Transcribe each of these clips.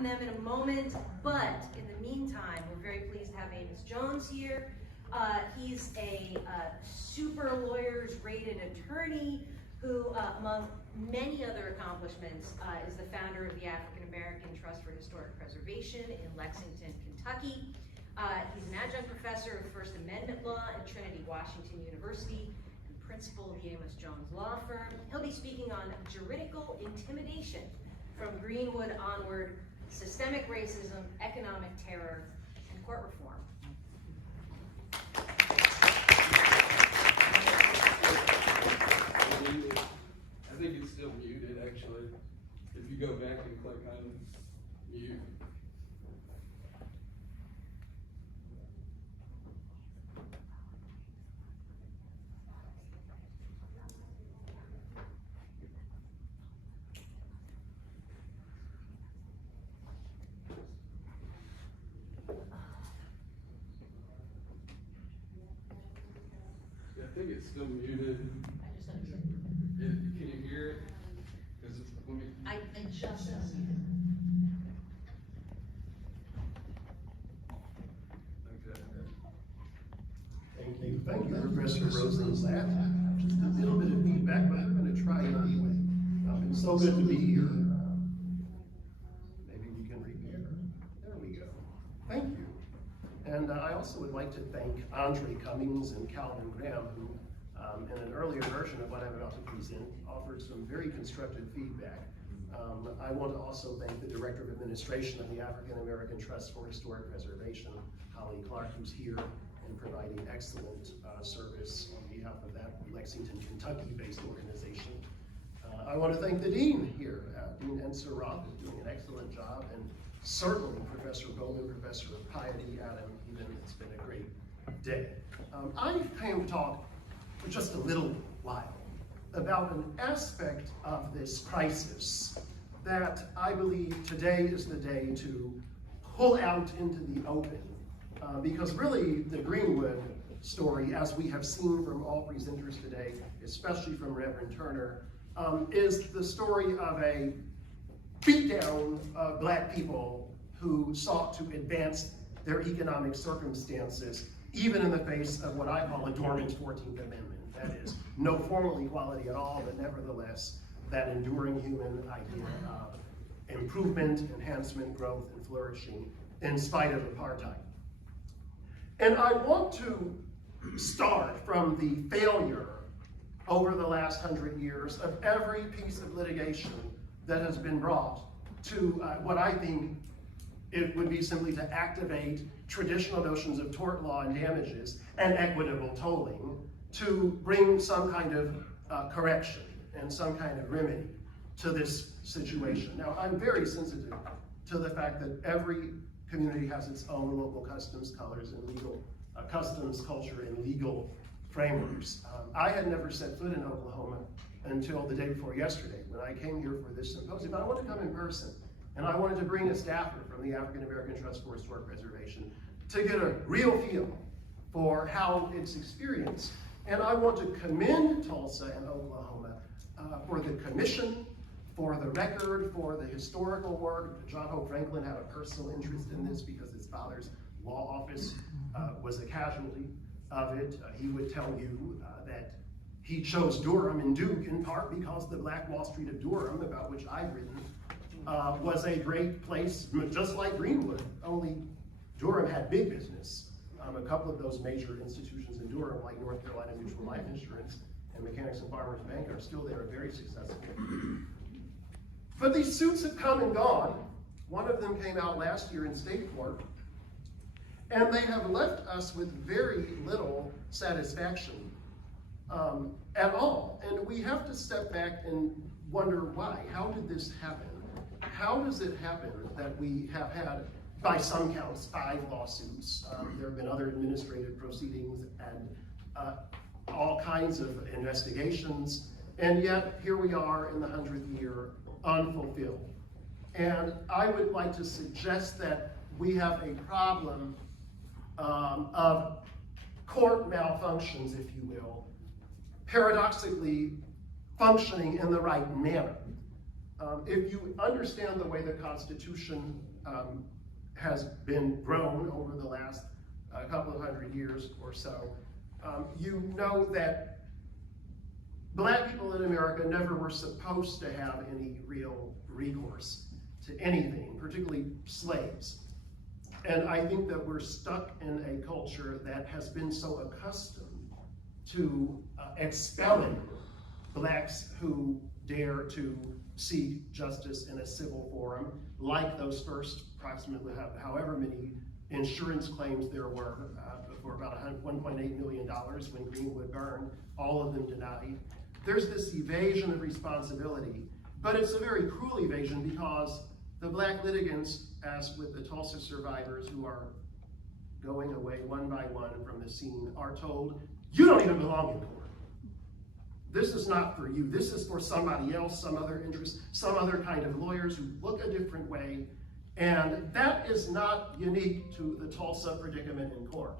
from them in a moment, but in the meantime, we're very pleased to have Amos Jones here. He's a super lawyers rated attorney who, among many other accomplishments, is the founder of the African American Trust for Historic Preservation in Lexington, Kentucky. He's an adjunct professor of First Amendment law at Trinity Washington University and principal of the Amos Jones Law Firm. He'll be speaking on juridical intimidation from Greenwood onward, systemic racism, economic terror, and court reform. I think it's still muted, actually. If you go back and click on mute. I think it's still muted. Can you hear it? I just Okay. Thank you, Professor Rosenblatt. Just a little bit of feedback, but I'm going to try it anyway. It's so good to be here. Maybe we can repeat. There we go. Thank you. And I also would like to thank Andre Cummings and Calvin Graham, who in an earlier version of what I'm about to present, offered some very constructive feedback. I want to also thank the Director of Administration of the African American Trust for Historic Preservation, Holly Clark, who's here and providing excellent service on behalf of that Lexington, Kentucky-based organization. I want to thank the Dean here, Dean Enser Roth, is doing an excellent job, and certainly Professor Bowman, Professor of Piety, Adam, even, it's been a great day. I came to talk for just a little while about an aspect of this crisis that I believe today is the day to pull out into the open, because really the Greenwood story, as we have seen from all presenters today, especially from Reverend Turner, is the story of a beatdown of Black people who sought to advance their economic circumstances, even in the face of what I call a dormant 14th Amendment. That is, no formal equality at all, but nevertheless, that enduring human idea of improvement, enhancement, growth, and flourishing in spite of apartheid. And I want to start from the failure over the last 100 years of every piece of litigation that has been brought to what I think it would be simply to activate traditional notions of tort law and damages and equitable tolling to bring some kind of correction and some kind of remedy to this situation. Now, I'm very sensitive to the fact that every community has its own local customs, colors, and legal customs, culture, and legal frameworks. I had never set foot in Oklahoma until the day before yesterday when I came here for this symposium. I wanted to come in person, and I wanted to bring a staffer from the African American Trust for Historic Preservation to get a real feel for how it's experienced. And I want to commend Tulsa and Oklahoma for the commission, for the record, for the historical work. John Hope Franklin had a personal interest in this because his father's law office was a casualty of it. He would tell you that he chose Durham and Duke in part because the Black Wall Street of Durham, about which I've written, was a great place, just like Greenwood, only Durham had big business. A couple of those major institutions in Durham, like North Carolina Mutual Life Insurance and Mechanics and Farmers Bank, are still there, very successful. But these suits have come and gone. One of them came out last year in state court, and they have left us with very little satisfaction at all. And we have to step back and wonder why. How did this happen? How does it happen that we have had, by some counts, 5 lawsuits? There have been other administrative proceedings and all kinds of investigations, and yet here we are in the 100th year, unfulfilled. And I would like to suggest that we have a problem of court malfunctions, if you will, paradoxically functioning in the right manner. If you understand the way the Constitution has been grown over the last couple of hundred years or so, you know that Black people in America never were supposed to have any real recourse to anything, particularly slaves. And I think that we're stuck in a culture that has been so accustomed to expelling Blacks who dare to seek justice in a civil forum, like those first approximately however many insurance claims there were for about $1.8 million when Greenwood burned, all of them denied. There's this evasion of responsibility, but it's a very cruel evasion because the Black litigants, as with the Tulsa survivors who are going away one by one from the scene, are told, you don't even belong in court. This is not for you. This is for somebody else, some other interest, some other kind of lawyers who look a different way. And that is not unique to the Tulsa predicament in court.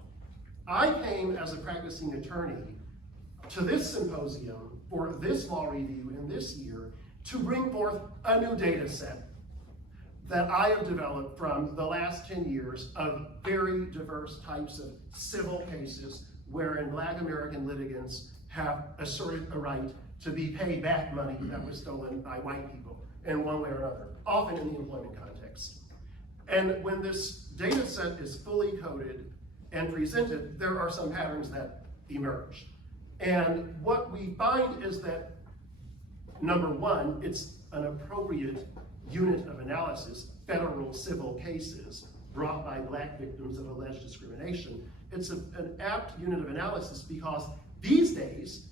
I came as a practicing attorney to this symposium for this law review in this year to bring forth a new data set that I have developed from the last 10 years of very diverse types of civil cases wherein Black American litigants have asserted a right to be paid back money that was stolen by white people in one way or another, often in the employment context. And when this data set is fully coded and presented, there are some patterns that emerge. And what we find is that, number one, it's an appropriate unit of analysis, federal civil cases brought by Black victims of alleged discrimination. It's an apt unit of analysis because these days,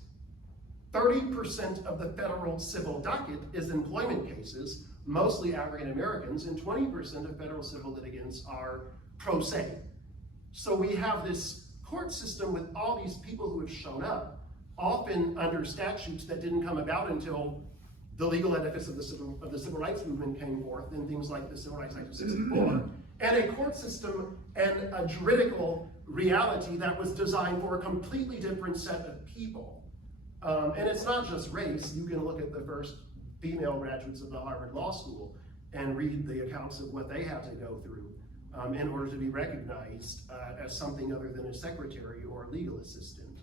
30% of the federal civil docket is employment cases, mostly African Americans, and 20% of federal civil litigants are pro se. So we have this court system with all these people who have shown up, often under statutes that didn't come about until the legal edifice of the civil rights movement came forth in things like the Civil Rights Act of '64, and a court system and a juridical reality that was designed for a completely different set of people. And it's not just race. You can look at the first female graduates of the Harvard Law School and read the accounts of what they had to go through in order to be recognized as something other than a secretary or a legal assistant.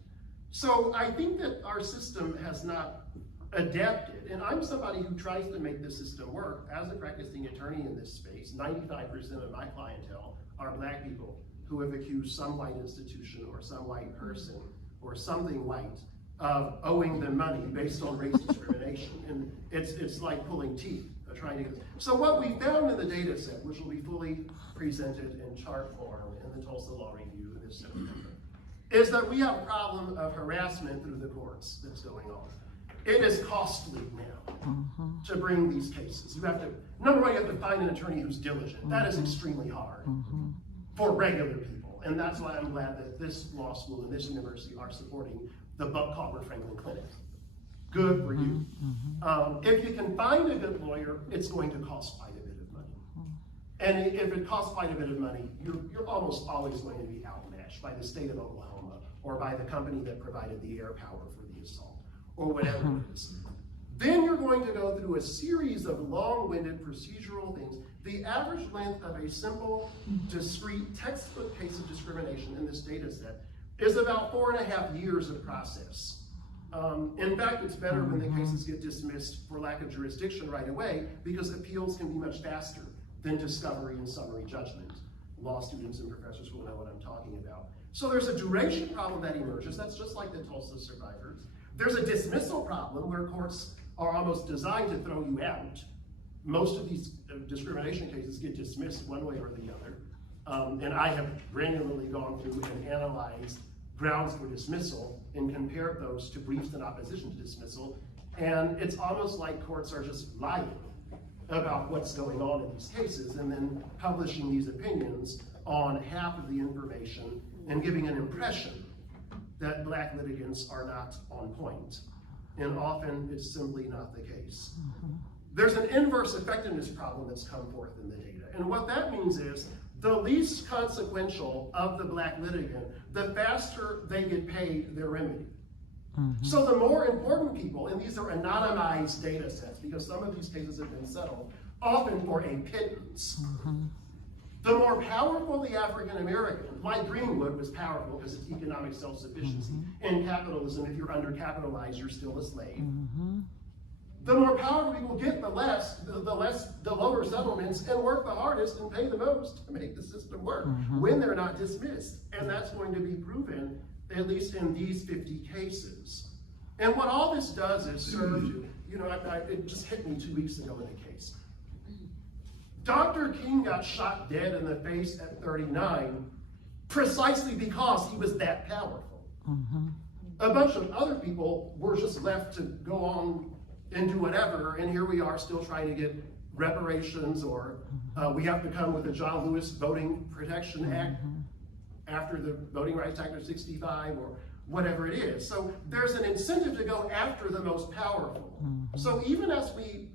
So I think that our system has not adapted, and I'm somebody who tries to make this system work. As a practicing attorney in this space, 95% of my clientele are Black people who have accused some white institution or some white person or something white of owing them money based on race discrimination. And it's like pulling teeth, trying to get. So what we found in the data set, which will be fully presented in chart form in the Tulsa Law Review this September, is that we have a problem of harassment through the courts that's going on. It is costly now to bring these cases. You have to, number one, you have to find an attorney who's diligent. That is extremely hard for regular people. And that's why I'm glad that this law school and this university are supporting the Buck Calvert Franklin Clinic. Good for you. If you can find a good lawyer, it's going to cost quite a bit of money. And if it costs quite a bit of money, you're almost always going to be outmatched by the state of Oklahoma or by the company that provided the air power for the assault, or whatever it is. Then you're going to go through a series of long-winded procedural things. The average length of a simple, discrete textbook case of discrimination in this data set is about 4.5 years of process. In fact, it's better when the cases get dismissed for lack of jurisdiction right away, because appeals can be much faster than discovery and summary judgment. Law students and professors will know what I'm talking about. So there's a duration problem that emerges. That's just like the Tulsa survivors. There's a dismissal problem where courts are almost designed to throw you out. Most of these discrimination cases get dismissed one way or the other. And I have granularly gone through and analyzed grounds for dismissal and compared those to briefs in opposition to dismissal. And it's almost like courts are just lying about what's going on in these cases and then publishing these opinions on half of the information and giving an impression that Black litigants are not on point. And often it's simply not the case. There's an inverse effectiveness problem that's come forth in the data. And what that means is the least consequential of the Black litigant, the faster they get paid their remedy. So the more important people, and these are anonymized data sets, because some of these cases have been settled, often for a pittance. The more powerful the African American, like Greenwood was powerful because it's economic self-sufficiency. In capitalism, if you're undercapitalized, you're still a slave. The more powerful people get, the lower settlements, and work the hardest and pay the most to make the system work when they're not dismissed. And that's going to be proven, at least in these 50 cases. And what all this does is serve to, it just hit me 2 weeks ago in a case. Dr. King got shot dead in the face at 39 precisely because he was that powerful. A bunch of other people were just left to go on and do whatever, and here we are still trying to get reparations, or we have to come with the John Lewis Voting Protection Act after the Voting Rights Act of 65, or whatever it is. So there's an incentive to go after the most powerful. So even as we,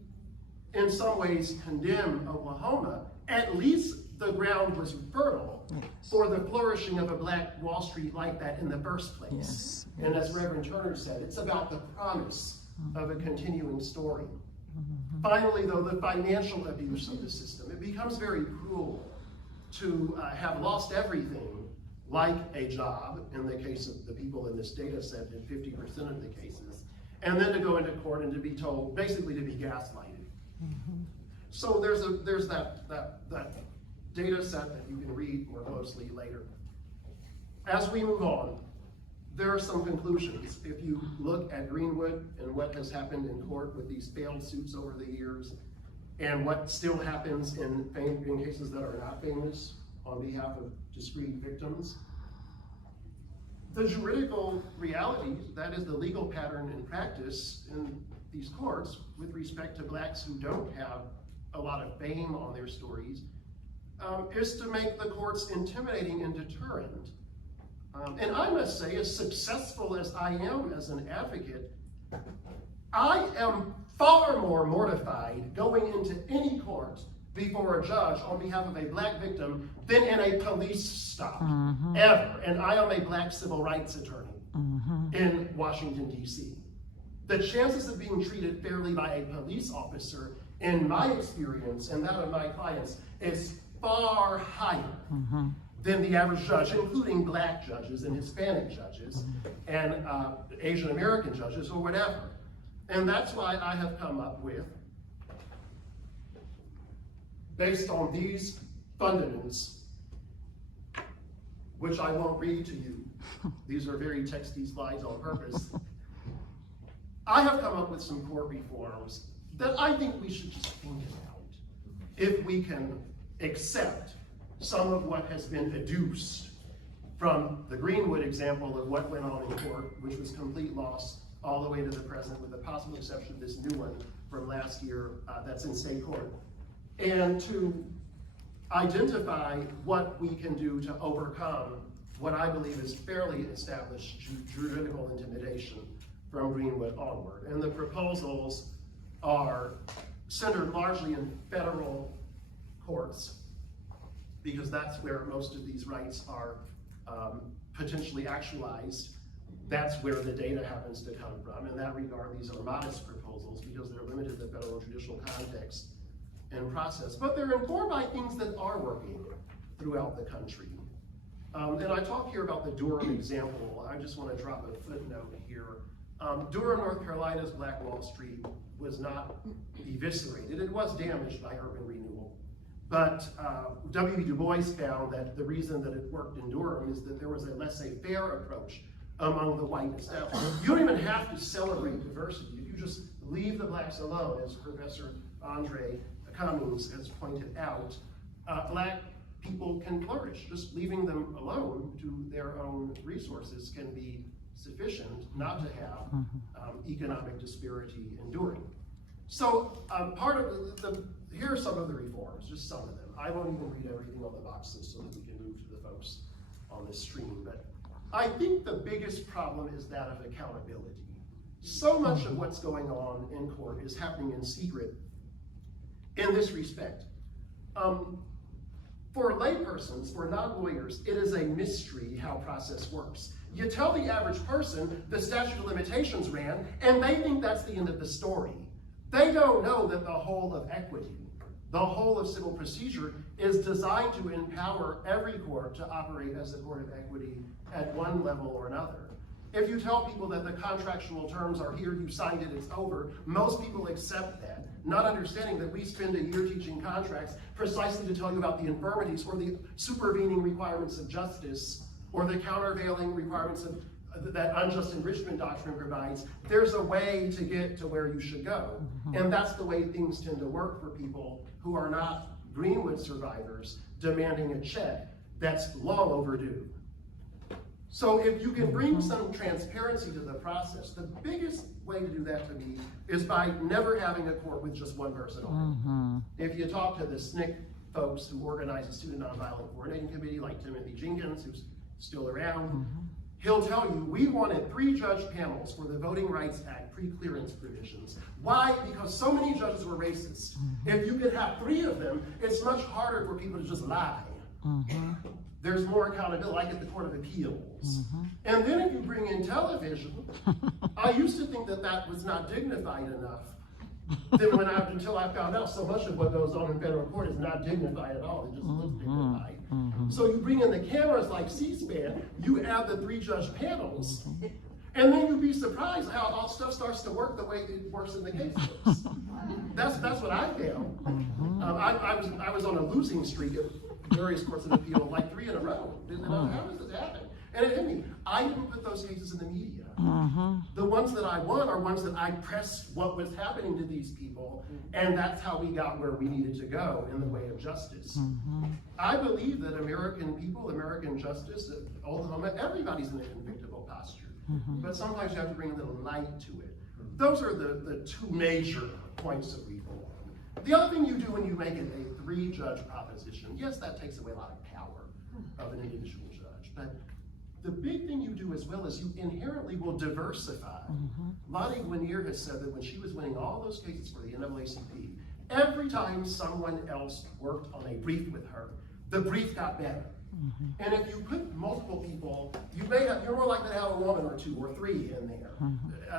in some ways, condemn Oklahoma, at least the ground was fertile for the flourishing of a Black Wall Street like that in the first place. And as Reverend Turner said, it's about the promise of a continuing story. Finally, though, the financial abuse of the system. It becomes very cruel to have lost everything, like a job, in the case of the people in this data set in 50% of the cases, and then to go into court and to be told, basically to be gaslighted. So there's that data set that you can read more closely later. As we move on, there are some conclusions. If you look at Greenwood and what has happened in court with these failed suits over the years, and what still happens in cases that are not famous on behalf of discrete victims, the juridical reality, that is the legal pattern in practice in these courts with respect to Blacks who don't have a lot of fame on their stories, is to make the courts intimidating and deterrent. And I must say, as successful as I am as an advocate, I am far more mortified going into any court before a judge on behalf of a Black victim than in a police stop, ever. And I am a Black civil rights attorney in Washington, D.C. The chances of being treated fairly by a police officer, in my experience and that of my clients, is far higher than the average judge, including Black judges and Hispanic judges and Asian American judges or whatever. And that's why I have come up with, based on these fundaments, which I won't read to you, these are very texty slides on purpose, I have come up with some court reforms that I think we should just think about if we can accept some of what has been adduced from the Greenwood example of what went on in court, which was complete loss all the way to the present, with the possible exception of this new one from last year that's in state court, and to identify what we can do to overcome what I believe is fairly established juridical intimidation from Greenwood onward. And the proposals are centered largely in federal courts, because that's where most of these rights are potentially actualized. That's where the data happens to come from. In that regard, these are modest proposals because they're limited to the federal judicial context and process. But they're informed by things that are working throughout the country. And I talk here about the Durham example. I just want to drop a footnote here. Durham, North Carolina's Black Wall Street was not eviscerated. It was damaged by urban renewal. But W.E. Du Bois found that the reason that it worked in Durham is that there was a laissez-faire approach among the white establishment. You don't even have to celebrate diversity. If you just leave the Blacks alone, as Professor Andre Cummings has pointed out, Black people can flourish. Just leaving them alone to their own resources can be sufficient not to have economic disparity enduring. So here are some of the reforms, just some of them. I won't even read everything on the boxes so that we can move to the folks on the stream, but I think the biggest problem is that of accountability. So much of what's going on in court is happening in secret in this respect. For laypersons, for non-lawyers, it is a mystery how process works. You tell the average person the statute of limitations ran, and they think that's the end of the story. They don't know that the whole of equity, the whole of civil procedure, is designed to empower every court to operate as a court of equity at one level or another. If you tell people that the contractual terms are here, you signed it, it's over, most people accept that, not understanding that we spend a year teaching contracts precisely to tell you about the infirmities or the supervening requirements of justice or the countervailing requirements of that unjust enrichment doctrine provides. There's a way to get to where you should go. And that's the way things tend to work for people who are not Greenwood survivors demanding a check that's long overdue. So if you can bring some transparency to the process, the biggest way to do that to me is by never having a court with just one person on it. If you talk to the SNCC folks who organize the Student Nonviolent Coordinating Committee, like Timothy Jenkins, who's still around, he'll tell you, we wanted 3 judge panels for the Voting Rights Act pre-clearance provisions. Why? Because so many judges were racist. If you could have 3 of them, it's much harder for people to just lie. There's more accountability, like at the Court of Appeals. And then if you bring in television, I used to think that that was not dignified enough. Then until I found out so much of what goes on in federal court is not dignified at all, it just looks dignified. So you bring in the cameras like C-SPAN, you add the 3 judge panels, and then you'd be surprised how all stuff starts to work the way it works in the case books. That's what I found. I was on a losing streak at various courts of appeal, like 3 in a row. How does this happen? And it hit me. I didn't put those cases in the media. The ones that I won are ones that I pressed what was happening to these people, and that's how we got where we needed to go in the way of justice. I believe that American people, American justice, Oklahoma, everybody's in a convictable posture. But sometimes you have to bring a little light to it. Those are the 2 major points of reform. The other thing you do when you make it a 3-judge proposition, yes, that takes away a lot of power of an individual judge, but the big thing you do as well is you inherently will diversify. Lonnie Guinier has said that when she was winning all those cases for the NAACP, every time someone else worked on a brief with her, the brief got better. And if you put multiple people, you're more likely to have a woman or 2 or 3 in there.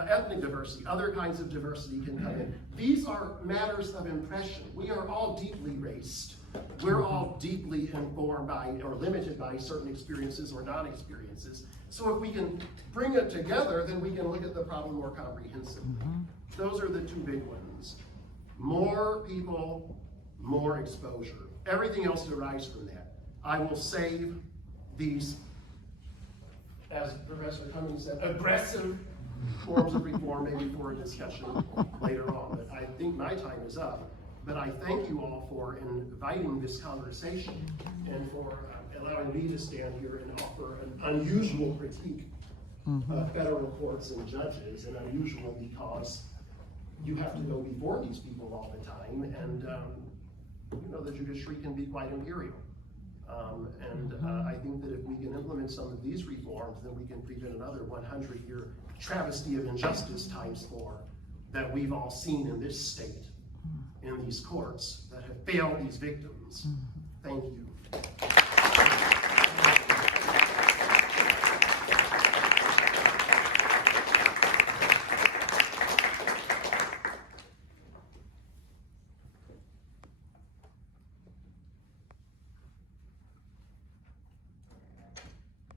Ethnic diversity, other kinds of diversity can come in. These are matters of impression. We are all deeply raced. We're all deeply informed by or limited by certain experiences or non-experiences. So if we can bring it together, then we can look at the problem more comprehensively. Those are the 2 big ones. More people, more exposure. Everything else derives from that. I will save these, as Professor Cummings said, aggressive forms of reform maybe for a discussion later on. But I think my time is up. But I thank you all for inviting this conversation and for allowing me to stand here and offer an unusual critique of federal courts and judges, and unusual because you have to go before these people all the time, and the judiciary can be quite imperial. I think that if we can implement some of these reforms, then we can prevent another 100-year travesty of injustice times 4 that we've all seen in this state, in these courts that have failed these victims. Thank you.